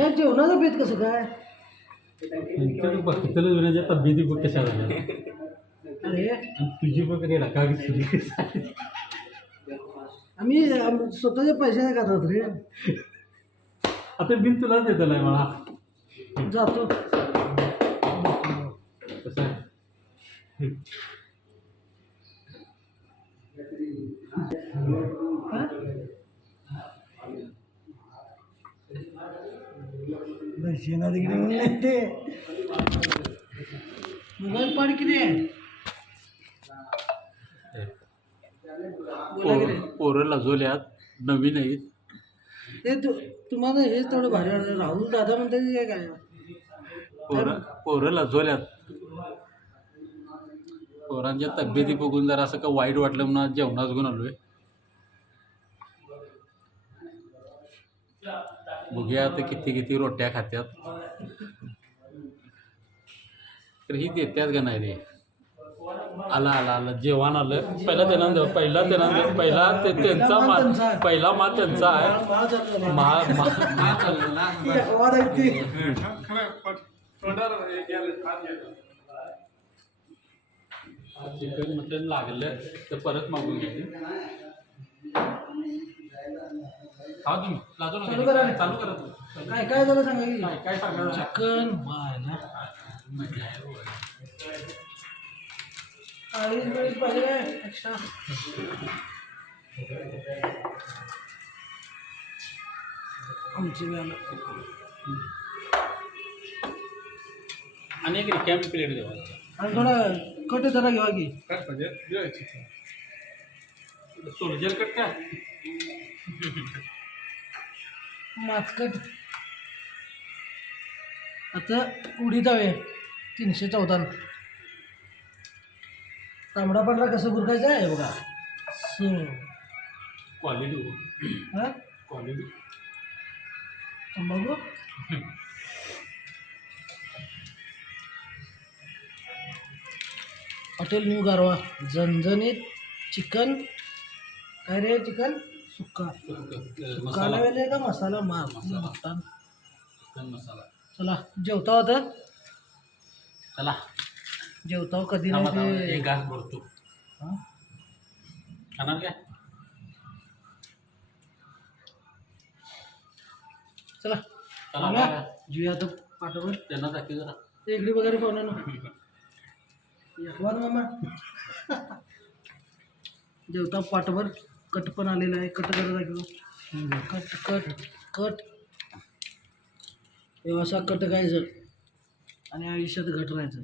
नाही जेवणाचं बेत कसं काय? बघितलं जुन्याच्या तब्येती बघ कशा झाल्या. अरे. आणि तुझी बघ रे का तुझी आम्ही आम- स्वतःच्या पैशाने करतात रे. आता बिन तुलाच देतलं आहे मला. जातो कसं आहे हा? दक्षिणा तिकडे म्हणून ते. मोबाईल पाड किती आहे. पोरं- पोरं लजवल्यात नवीन आहेत. ते तू तुम्हाला हेच थोडं भारी वाटतं. राहुल दादा म्हणतात की काय पोरं पोरं लजवल्यात. पोरांच्या तब्येती बघून जरा असं का वाईट वाटलं म्हणून आज जेवणाच घेऊन आलोय. बघूया आता किती किती रोट्या खात्यात. तर ही देत्यात का नाही रे? आला आला आला. जेवण आलं. पहिला त्यांना पहिला त्यांना पहिला ते त्यांचा मा पहिला मा त्यांचा आहे. मा मा वाद आहे ते. चिकन मटन लागलं तर परत मागून घ्यायचे. हा तुम्ही लाजू नका. चालू करा रे. चालू करा तुम्ही. काय काय झालं सांगा की? काय काय सांगणार चिकन वाला चाळीस मिनिट पाहिजे काय एक्स्ट्रा आमचे बी आलं आणि एक रिकामी प्लेट देवा आणि थोडा कट जरा घेवा की. काय पाहिजे सोल्जर कट काय? माचकट आता उडीद हवे तीनशे चौदा तांबडा पांढरा कसं बुरकायचा आहे बघा. सो क्वालिटी हा? क्वालिटी तंबाखू? हॉटेल न्यू गारवा. झणझणीत चिकन. काय रे चिकन? सुक्का सुक्का लावले का मसाला? मा मसाला. चला जेवता होता चला. जेवता कधी नाही घास भरतो? खाणार काय? चला. चला. जेवूया आता पाठवर त्यांना दाखव जरा. इकडे वगैरे पाहुणा ना यकवाद मामा. जेवता पाठवर कट पण आलेला आहे. कट करायला कट कट कट. असा कट करायचं आणि आयुष्यात घट राहायचं.